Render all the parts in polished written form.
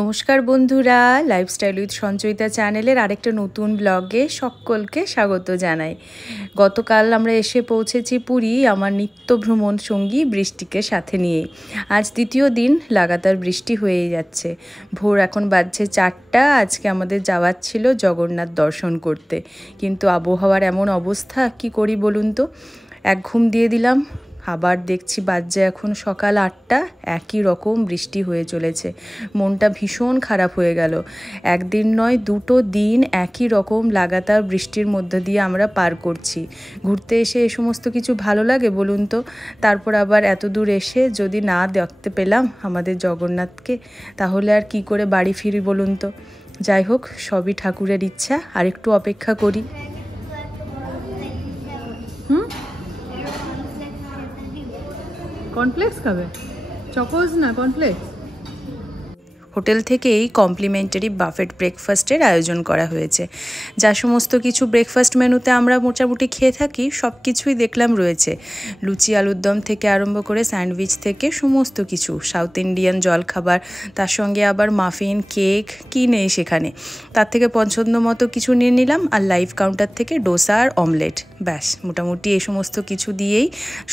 নমস্কার বন্ধুরা, lifestyle with Sanchayita চ্যানেলের আরেকটা নতুন ব্লগে সকলকে স্বাগত জানাই। গতকাল আমরা এসে পৌঁছেছি পুরী আমার নিত্য ভ্রমণ সঙ্গী বৃষ্টিকে সাথে নিয়ে। আজ দ্বিতীয় দিন লাগাতার বৃষ্টি হয়েই যাচ্ছে। ভোর এখন বাজছে 4টা। আজকে আমাদের যাওয়ার ছিল জগন্নাথ দর্শন করতে, কিন্তু আবহাওয়ার এমন অবস্থা, কি করি বলুন তো। এক ঘুম দিয়ে দিলাম, আবার দেখছি বাজছে এখন সকাল 8টা, একই রকম বৃষ্টি হয়ে চলেছে। মনটা ভীষণ খারাপ হয়ে গেল। একদিন নয়, 2টো দিন একই রকম লাগাতার বৃষ্টির মধ্যে দিয়ে আমরা পার করছি। ঘুরতে এসে এ সমস্ত কিছু ভালো লাগে বলুন তো? তারপর আবার এত দূর এসে যদি না দেখতে পেলাম আমাদের জগন্নাথকে, তাহলে আর কি করে বাড়ি ফিরি বলুন তো। যাই হোক, সবই ঠাকুরের ইচ্ছা, আর একটু অপেক্ষা করি। কর্নফ্লেক্স খাবে? চকোজ না, কর্নফ্লেক্স। হোটেল থেকেই কমপ্লিমেন্টারি বাফেট ব্রেকফাস্টের আয়োজন করা হয়েছে। যা সমস্ত কিছু ব্রেকফাস্ট মেনুতে আমরা মোটামুটি খেয়ে থাকি, সব কিছুই দেখলাম রয়েছে। লুচি আলুর দম থেকে আরম্ভ করে স্যান্ডউইচ থেকে সমস্ত কিছু, সাউথ ইন্ডিয়ান জলখাবার, তার সঙ্গে আবার মাফিন, কেক, কী নেই সেখানে। তার থেকে পছন্দ মতো কিছু নিয়ে নিলাম, আর লাইভ কাউন্টার থেকে ডোসা আর অমলেট। ব্যাস, মোটামুটি এই সমস্ত কিছু দিয়েই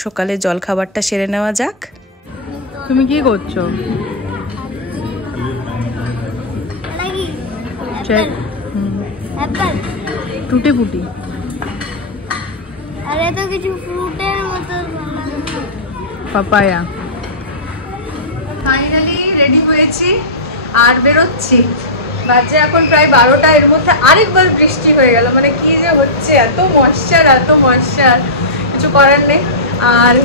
সকালে জলখাবারটা সেরে নেওয়া যাক। তুমি কি করছো? টুটি ফুটি, আরে তো কিছু ফ্রুটের মতো পাপায়া। ফাইনালি রেডি হয়েছি আর বেরোচ্ছি। বাজে এখন প্রায় 12টা। এর মধ্যে আরেকবার বৃষ্টি হয়ে গেল। মানে কি যে হচ্ছে, এত ময়েশ্চার, কিছু করার নেই। আর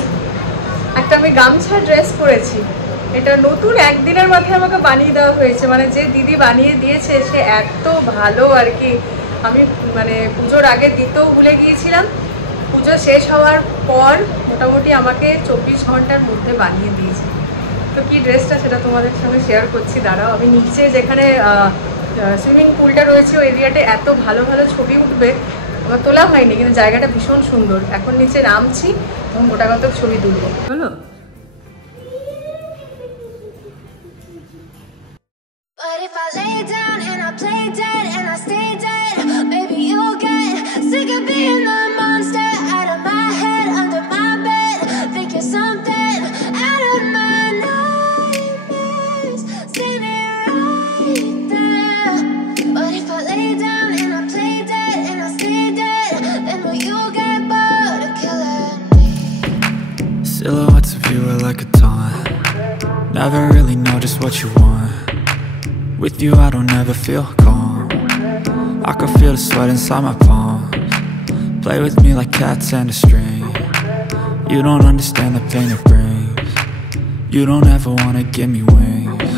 একটা আমি গামছা ড্রেস পরেছি, এটা নতুন একদিনের মাথায় আমাকে বানিয়ে দেওয়া হয়েছে। মানে যে দিদি বানিয়ে দিয়েছে সে এত ভালো আর কি। আমি মানে পুজোর আগে দিতেও ভুলে গিয়েছিলাম, পুজো শেষ হওয়ার পর মোটামুটি আমাকে 24 ঘন্টার মধ্যে বানিয়ে দিয়েছে। তো কি ড্রেসটা সেটা তোমাদের সঙ্গে শেয়ার করছি, দাঁড়াও। আমি নিচে যেখানে সুইমিং পুলটা রয়েছে ওই এরিয়াতে এত ভালো ছবি উঠবে, আমার তোলা হয়নি, কিন্তু জায়গাটা ভীষণ সুন্দর। এখন নিচে নামছি এবং গোটাগত ছবি তুলবো। বলো। But if I lay down and I play dead and I stay dead, maybe you'll get sick of being the monster out of my head, under my bed. Think you're something out of my nightmares, standing right there. But if I lay down and I play dead and I stay dead, then will you get bored of killing me? Silhouettes of you are like a taunt. Never really know just what you want. With you I don't ever feel calm. I can feel the sweat inside my palms. Play with me like cats and a string. You don't understand the pain it brings. You don't ever wanna give me wings.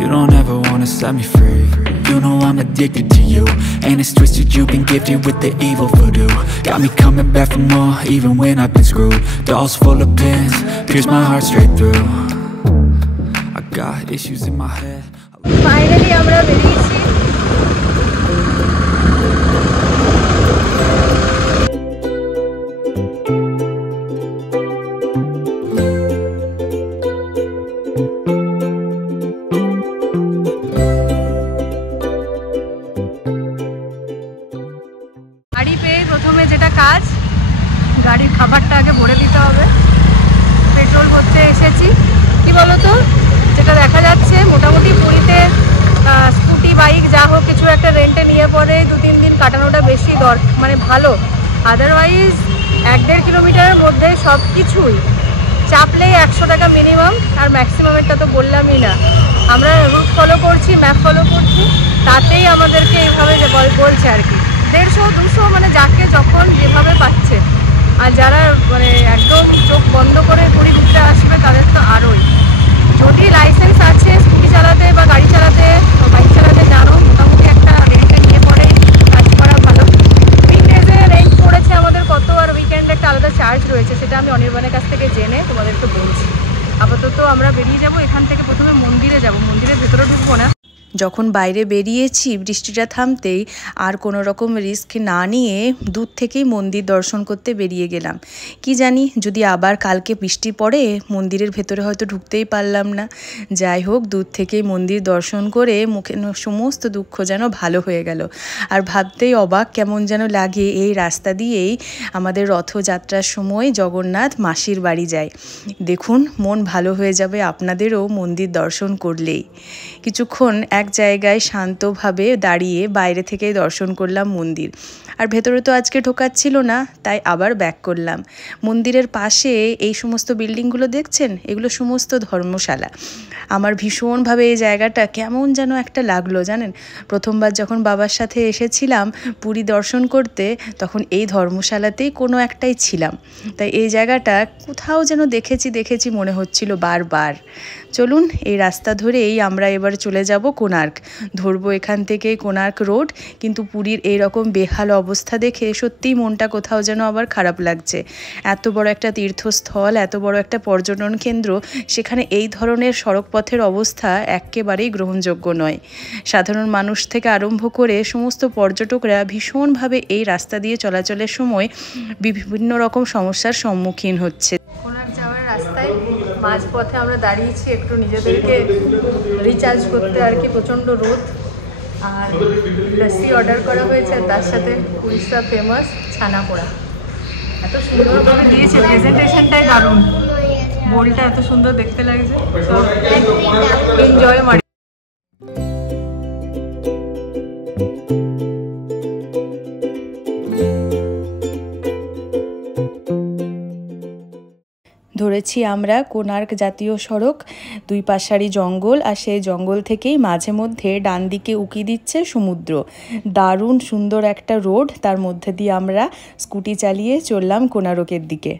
You don't ever wanna set me free. You know I'm addicted to you, and it's twisted, you've been gifted with the evil voodoo. Got me coming back for more, even when I've been screwed. Dolls full of pins, pierce my heart straight through. I got issues in my head. Finally আমরা বেরিয়েছি। গাড়ি পেয়ে প্রথমে যেটা কাজ, গাড়ির খাবারটা আগে ভরে দিতে হবে। পেট্রোল ভরতে এসেছি। কি বলতো, যেটা দেখা যাচ্ছে মোটামুটি পুরীতে স্কুটি, বাইক যা হোক কিছু একটা রেন্টে নিয়ে পরে 2-3 দিন কাটানোটা বেশি মানে ভালো। আদারওয়াইজ 1-1.5 কিলোমিটারের মধ্যে সব কিছুই চাপলেই 100 টাকা মিনিমাম, আর ম্যাক্সিমামেরটা তো বললামই না। আমরা রুট ফলো করছি, ম্যাপ ফলো করছি, তাতেই আমাদেরকে এইভাবে বলছে আর কি 150-200, মানে যাকে যখন যেভাবে পাচ্ছে। আর যারা মানে একদম চোখ বন্ধ করে পুরী ঘুরতে আসবে তাদের তো আরোই। যদি লাইসেন্স আছে স্কুটি চালাতে বা গাড়ি চালাতে, বাইক চালাতে জানো, মোটামুটি একটা রেন্টে নিয়ে পরে কাজ করা ভালো। উইকডেজে রেন্ট পড়েছে আমাদের কত, আর উইকেন্ডে একটা আলাদা চার্জ রয়েছে, সেটা আমি অনির্বাণের কাছ থেকে জেনে তোমাদেরকে বলছি। আপাতত আমরা বেরিয়ে যাব এখান থেকে। প্রথমে মন্দিরে যাব, মন্দিরের ভেতরে ঢুকবো না। যখন বাইরে বেরিয়েছি বৃষ্টিটা থামতেই আর কোনো রকম রিস্ক না নিয়ে দূর থেকেই মন্দির দর্শন করতে বেরিয়ে গেলাম। কি জানি যদি আবার কালকে বৃষ্টি পড়ে মন্দিরের ভেতরে হয়তো ঢুকতেই পারলাম না। যাই হোক, দূর থেকেই মন্দির দর্শন করে মুখে সমস্ত দুঃখ যেন ভালো হয়ে গেল। আর ভাবতেই অবাক কেমন যেন লাগে, এই রাস্তা দিয়েই আমাদের রথযাত্রার সময় জগন্নাথ মাসির বাড়ি যায়। দেখুন, মন ভালো হয়ে যাবে আপনাদেরও মন্দির দর্শন করলেই। কিছুক্ষণ এক জায়গায় শান্তভাবে দাঁড়িয়ে বাইরে থেকেই দর্শন করলাম মন্দির। আর ভেতরে তো আজকে ঢোকাচ্ছিল না, তাই আবার ব্যাক করলাম। মন্দিরের পাশে এই সমস্ত বিল্ডিংগুলো দেখছেন, এগুলো সমস্ত ধর্মশালা। আমার ভীষণভাবে এই জায়গাটা কেমন যেন একটা লাগলো জানেন। প্রথমবার যখন বাবার সাথে এসেছিলাম পুরী দর্শন করতে, তখন এই ধর্মশালাতেই কোনো একটাই ছিলাম। তাই এই জায়গাটা কোথাও যেন দেখেছি মনে হচ্ছিল বারবার। চলুন, এই রাস্তা ধরেই আমরা এবার চলে যাব কোণার্ক। ধরবো এখান থেকে কোণার্ক রোড। কিন্তু পুরীর এইরকম বেহাল অবস্থা দেখে সত্যিই মনটা কোথাও যেন আবার খারাপ লাগছে। এত বড় একটা তীর্থস্থল, এত বড় একটা পর্যটন কেন্দ্র, সেখানে এই ধরনের সড়কপথের অবস্থা একেবারেই গ্রহণযোগ্য নয়। সাধারণ মানুষ থেকে আরম্ভ করে সমস্ত পর্যটকরা ভীষণভাবে এই রাস্তা দিয়ে চলাচলের সময় বিভিন্ন রকম সমস্যার সম্মুখীন হচ্ছে। কোণার্ক যাওয়ার রাস্তায় মাঝপথে আমরা দাঁড়িয়েছি একটু নিজেদেরকে রিচার্জ করতে আর কি। প্রচণ্ড রোদ, আর লস্যি অর্ডার করা হয়েছে, তার সাথে উড়িষ্যা ফেমাস ছানা পোড়া। এত সুন্দরভাবে দিয়েছে, প্রেজেন্টেশনটাই দারুণ, বোলটা এত সুন্দর দেখতে লাগছে। এনজয় মারি। ধরেছি আমরা কোণার্ক জাতীয় সড়ক, দুই পাশারই জঙ্গল, আর সেই জঙ্গল থেকেই মাঝে মধ্যে ডান দিকে উকি দিচ্ছে সমুদ্র। দারুণ সুন্দর একটা রোড, তার মধ্যে দিয়ে আমরা স্কুটি চালিয়ে চললাম কোণার্কের দিকে।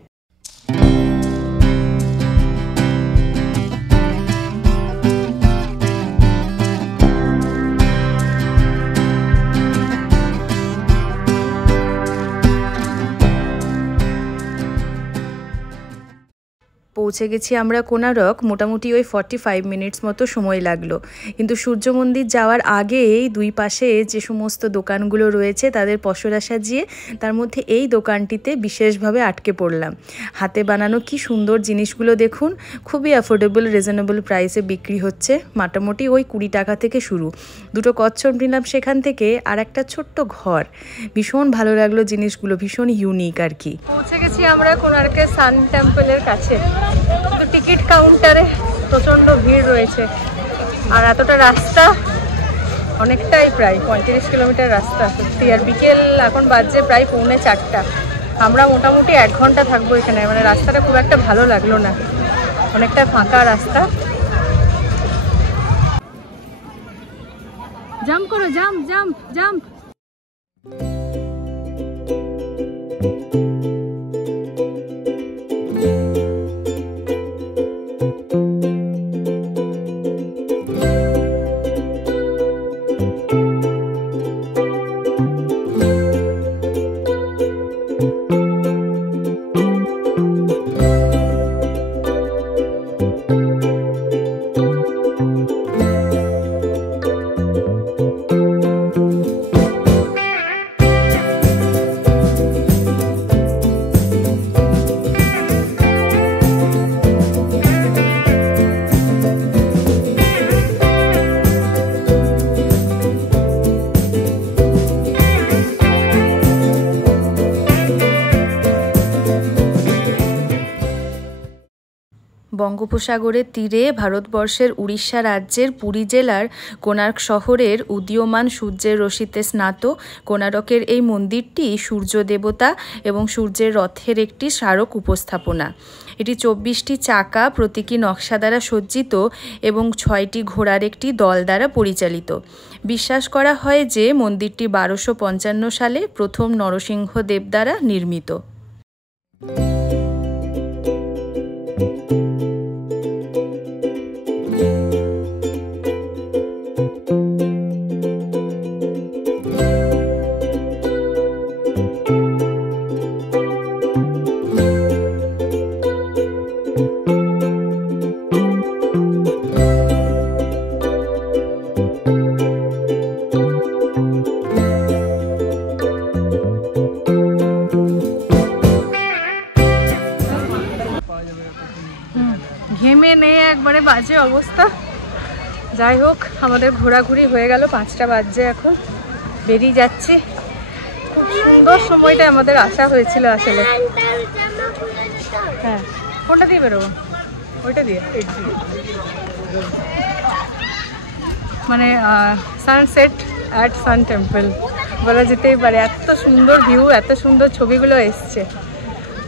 পৌঁছে গেছি আমরা কোণার্ক। মোটামুটি ওই 45 মিনিটস মতো সময় লাগলো। কিন্তু সূর্য মন্দির যাওয়ার আগেই দুই পাশে যে সমস্ত দোকানগুলো রয়েছে তাদের পসরা সাজিয়ে, তার মধ্যে এই দোকানটিতে বিশেষভাবে আটকে পড়লাম। হাতে বানানো কি সুন্দর জিনিসগুলো দেখুন, খুবই অ্যাফোর্ডেবল রিজনেবল প্রাইসে বিক্রি হচ্ছে। মোটামুটি ওই 20 টাকা থেকে শুরু। দুটো কচ্ছপ নিলাম সেখান থেকে, আর একটা ছোট্ট ঘর। ভীষণ ভালো লাগলো জিনিসগুলো, ভীষণ ইউনিক আর কি। পৌঁছে গেছি আমরা কোণার্কের সান টেম্পলের কাছে। টিকিট কাউন্টারে প্রচণ্ড ভিড় রয়েছে, আর এতটা রাস্তা, অনেকটাই, প্রায় 35 কিলোমিটার রাস্তা সত্যি। আর বিকেল এখন বাজছে প্রায় 3:45। আমরা মোটামুটি 1 ঘন্টা থাকবো এখানে। মানে রাস্তাটা খুব একটা ভালো লাগলো না, অনেকটা ফাঁকা রাস্তা। জাম্প করো, জাম্প জাম্প জাম্প। বঙ্গোপসাগরের তীরে ভারতবর্ষের উড়িষ্যা রাজ্যের পুরী জেলার কোণার্ক শহরের উদীয়মান সূর্যের রশ্মিতে স্নাত কোণার্কের এই মন্দিরটি সূর্য দেবতা এবং সূর্যের রথের একটি স্মারক উপস্থাপনা। এটি 24টি চাকা প্রতীকী নকশা দ্বারা সজ্জিত এবং 6টি ঘোড়ার একটি দল দ্বারা পরিচালিত। বিশ্বাস করা হয় যে মন্দিরটি 1255 সালে প্রথম নরসিংহদেব দ্বারা নির্মিত। অবস্থা। যাই হোক, আমাদের ঘোরাঘুরি হয়ে গেল, 5টা বাজছে, এখন বেরিয়ে যাচ্ছি। খুব সুন্দর সময়টা আমাদের আসা হয়েছিল আসলে। হ্যাঁ, কোনটা দিয়ে বেরোবো? ওইটা দিয়ে, মানে সানসেট অ্যাট সান টেম্পল বলা যেতেই পারে। এত সুন্দর ভিউ, এত সুন্দর ছবিগুলো এসছে।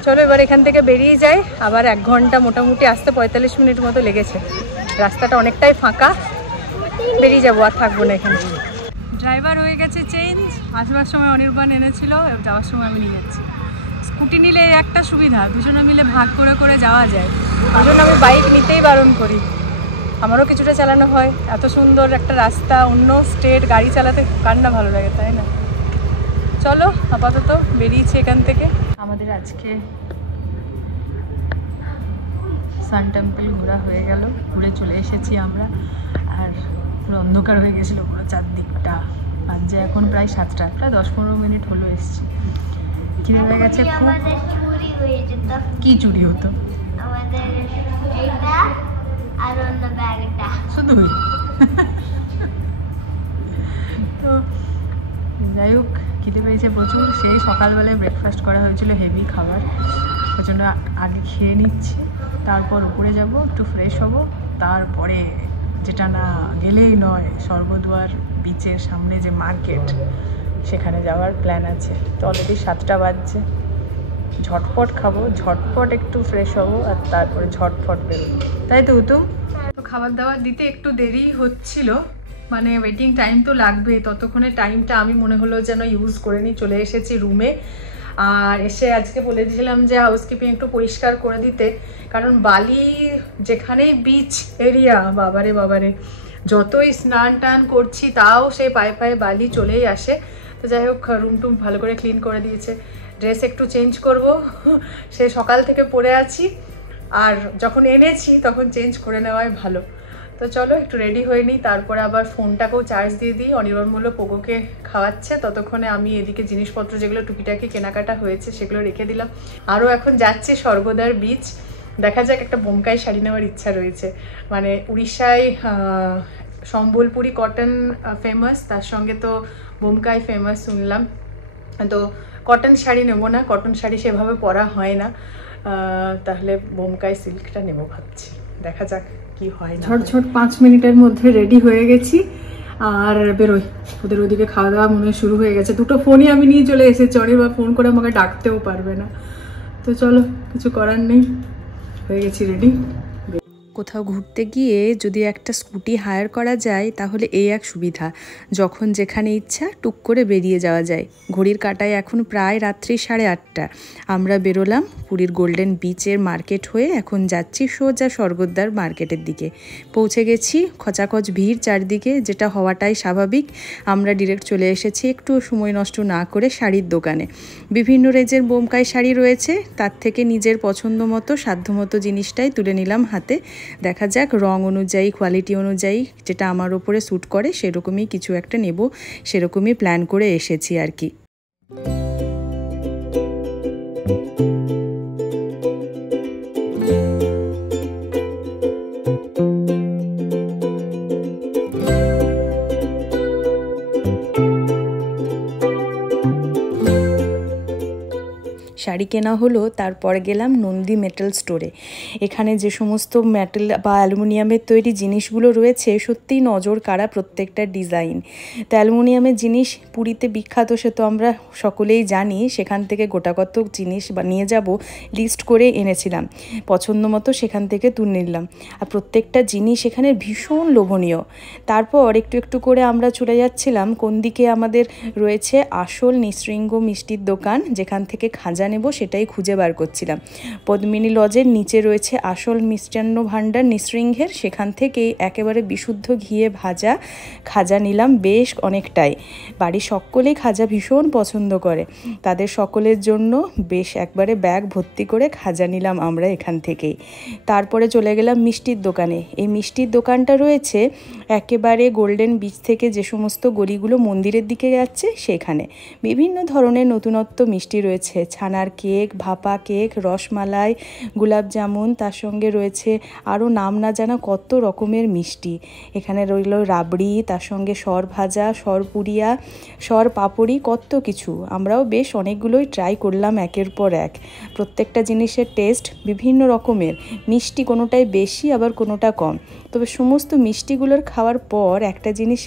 চলো এবার এখান থেকে বেরিয়ে যাই। আবার 1 ঘন্টা মোটামুটি আসতে 45 মিনিট মতো লেগেছে। রাস্তাটা অনেকটাই ফাঁকা, বেরিয়ে যাবো, আর থাকবো না এখানে। ড্রাইভার হয়ে গেছে চেঞ্জ। আসবার সময় অনির্বাণ এনেছিল, যাওয়ার সময় আমি নিয়ে যাচ্ছি। স্কুটি নিলে একটা সুবিধা, দুজনে মিলে ভাগ করে করে যাওয়া যায়। ওই জন্য আমি বাইক নিতেই বারণ করি। আমারও কিছুটা চালানো হয়। এত সুন্দর একটা রাস্তা, অন্য স্টেট গাড়ি চালাতে কার না ভালো লাগে, তাই না? চলো আপাতত বেরিয়েছি এখান থেকে। আমাদের আজকে সান টেম্পল ঘোরা হয়ে গেল, ঘুরে চলে এসেছি আমরা। আর পুরো অন্ধকার হয়ে গেছিলো পুরো চারদিকটা। বাজে এখন প্রায় 7টা, প্রায় 10-15 মিনিট হলো এসেছি। খিদে হয়ে গেছে খুব। কি চুরি হতো? শুধু তো যাই হোক, খিদে পেয়েছে প্রচুর। সেই সকালবেলায় ব্রেকফাস্ট করা হয়েছিল, হেভি খাবার। ওই জন্য আগে খেয়ে নিচ্ছি, তারপর উপরে যাব, একটু ফ্রেশ হব, তারপরে যেটা না গেলেই নয়, স্বর্গদ্বার বিচের সামনে যে মার্কেট, সেখানে যাওয়ার প্ল্যান আছে। তো অলরেডি 7টা বাজছে। ঝটপট খাবো, ঝটপট একটু ফ্রেশ হবো, আর তারপরে ঝটপট বেরোবো, তাই তো? তো খাবার দাবার দিতে একটু দেরি হচ্ছিল, মানে ওয়েটিং টাইম তো লাগবে। ততক্ষণে টাইমটা আমি মনে হলো যেন ইউজ করে নিই। চলে এসেছি রুমে। আর এসে আজকে বলে দিয়েছিলাম যে হাউসকিপিং একটু পরিষ্কার করে দিতে, কারণ বালি যেখানেই বিচ এরিয়া, বাবারে বাবারে, যতই স্নান টান করছি তাও সেই পায়ে পায়ে বালি চলেই আসে। তো যাই হোক, রুম টুম ভালো করে ক্লিন করে দিয়েছে। ড্রেস একটু চেঞ্জ করব, সে সকাল থেকে পরে আছি, আর যখন এনেছি তখন চেঞ্জ করে নেওয়াই ভালো। তো চলো একটু রেডি হয়ে নিই, তারপরে আবার ফোনটাকেও চার্জ দিয়ে দিই। অনির্বাণ বলল পোগোকে খাওয়াচ্ছে, ততক্ষণে আমি এদিকে জিনিসপত্র যেগুলো টুকিটাকি কেনাকাটা হয়েছে সেগুলো রেখে দিলাম। আরও এখন যাচ্ছি স্বর্গদ্বার বিচ। দেখা যাক, একটা বোমকাই শাড়ি নেওয়ার ইচ্ছা রয়েছে। মানে উড়িষ্যায় সম্বলপুরি কটন ফেমাস, তার সঙ্গে তো বোমকাই ফেমাস শুনলাম। তো কটন শাড়ি নেবো না, কটন শাড়ি সেভাবে পরা হয় না, তাহলে বোমকাই সিল্কটা নেবো ভাবছি। দেখা যাক কি হয়। ঝটঝট 5 মিনিটের মধ্যে রেডি হয়ে গেছি, আর বেরোই। ওদের ওদিকে খাওয়া দাওয়া মনে শুরু হয়ে গেছে। 2টো ফোনই আমি নিয়ে চলে এসেছি, অনির্বাণ ফোন করে আমাকে ডাকতেও পারবে না। তো চলো, কিছু করার নেই, হয়ে গেছি রেডি। কোথাও ঘুরতে গিয়ে যদি একটা স্কুটি হায়ার করা যায় তাহলে এই এক সুবিধা, যখন যেখানে ইচ্ছা টুক করে বেরিয়ে যাওয়া যায়। ঘড়ির কাঁটায় এখন প্রায় রাত্রি 8:30। আমরা বেরোলাম পুরীর গোল্ডেন বিচের মার্কেট হয়ে, এখন যাচ্ছি সোজা স্বর্গদ্বার মার্কেটের দিকে। পৌঁছে গেছি, খচাখচ ভিড় চারদিকে, যেটা হওয়াটাই স্বাভাবিক। আমরা ডিরেক্ট চলে এসেছি একটু সময় নষ্ট না করে শাড়ির দোকানে। বিভিন্ন রেঞ্জের বোমকাই শাড়ি রয়েছে, তার থেকে নিজের পছন্দ মতো সাধ্যমতো জিনিসটাই তুলে নিলাম হাতে। দেখা যাক রং অনুযায়ী, কোয়ালিটি অনুযায়ী যেটা আমার ওপরে স্যুট করে সেরকমই কিছু একটা নেব, সেরকমই প্ল্যান করে এসেছি আর কি। শাড়ি কেনা হলো, তারপর গেলাম নন্দী মেটাল স্টোরে। এখানে যে সমস্ত মেটাল বা অ্যালুমিনিয়ামের তৈরি জিনিসগুলো রয়েছে সত্যিই নজর কাড়া প্রত্যেকটা ডিজাইন। তো অ্যালুমিনিয়ামের জিনিস পুরীতে বিখ্যাত, সে তো আমরা সকলেই জানি। সেখান থেকে গোটাকত জিনিস নিয়ে যাব লিস্ট করে এনেছিলাম, পছন্দ মতো সেখান থেকে তুলে নিলাম। আর প্রত্যেকটা জিনিস এখানে ভীষণ লোভনীয়। তারপর একটু একটু করে আমরা চলে যাচ্ছিলাম কোন দিকে আমাদের রয়েছে আসল নিঃশৃঙ্গ মিষ্টির দোকান, যেখান থেকে খাজা নেব সেটাই খুঁজে বার করছিলাম। পদ্মিনী লজের নিচে রয়েছে আসল মিষ্টান্ন ভাণ্ডার নিঃশৃঙ্গের, সেখান থেকেই একেবারে বিশুদ্ধ ঘিয়ে ভাজা খাজা নিলাম বেশ অনেকটাই। বাড়ির সকলেই খাজা ভীষণ পছন্দ করে, তাদের সকলের জন্য বেশ একবারে ব্যাগ ভর্তি করে খাজা নিলাম আমরা এখান থেকেই। তারপরে চলে গেলাম মিষ্টির দোকানে। এই মিষ্টির দোকানটা রয়েছে একেবারে গোল্ডেন বিচ থেকে যে সমস্ত গলিগুলো মন্দিরের দিকে যাচ্ছে সেখানে। বিভিন্ন ধরনের নতুনত্ব মিষ্টি রয়েছে, ছানা ছানার কেক, ভাপা কেক, রসমালাই, গোলাপ জামুন, তার সঙ্গে রয়েছে আরও নাম না জানা কত রকমের মিষ্টি। এখানে রইল রাবড়ি, তার সঙ্গে সর ভাজা, সর পুরিয়া, সর পাপড়ি, কত কিছু। আমরাও বেশ অনেকগুলোই ট্রাই করলাম একের পর এক। প্রত্যেকটা জিনিসের টেস্ট বিভিন্ন রকমের, মিষ্টি কোনোটাই বেশি আবার কোনোটা কম। তবে সমস্ত মিষ্টিগুলোর খাওয়ার পর একটা জিনিস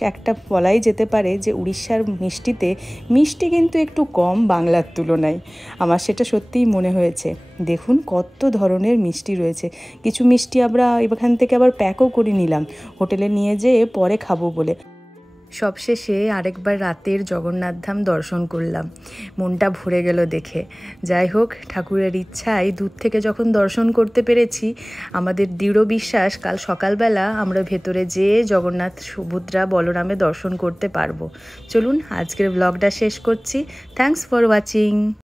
বলাই যেতে পারে যে উড়িষ্যার মিষ্টিতে মিষ্টি কিন্তু একটু কম বাংলার তুলনায়। আমার সেটা সত্যিই মনে হয়েছে। দেখুন কত ধরনের মিষ্টি রয়েছে। কিছু মিষ্টি আমরা এখান থেকে আবার প্যাকও করে নিলাম হোটেলে নিয়ে যেয়ে পরে খাবো বলে। সবশেষে আরেকবার রাতের জগন্নাথ ধাম দর্শন করলাম, মনটা ভরে গেল দেখে। যাই হোক, ঠাকুরের ইচ্ছায় দূর থেকে যখন দর্শন করতে পেরেছি, আমাদের দৃঢ় বিশ্বাস কাল সকালবেলা আমরা ভেতরে যেয়ে জগন্নাথ, সুভদ্রা, বলরামে দর্শন করতে পারবো। চলুন আজকের ব্লগটা শেষ করছি। Thanks for watching.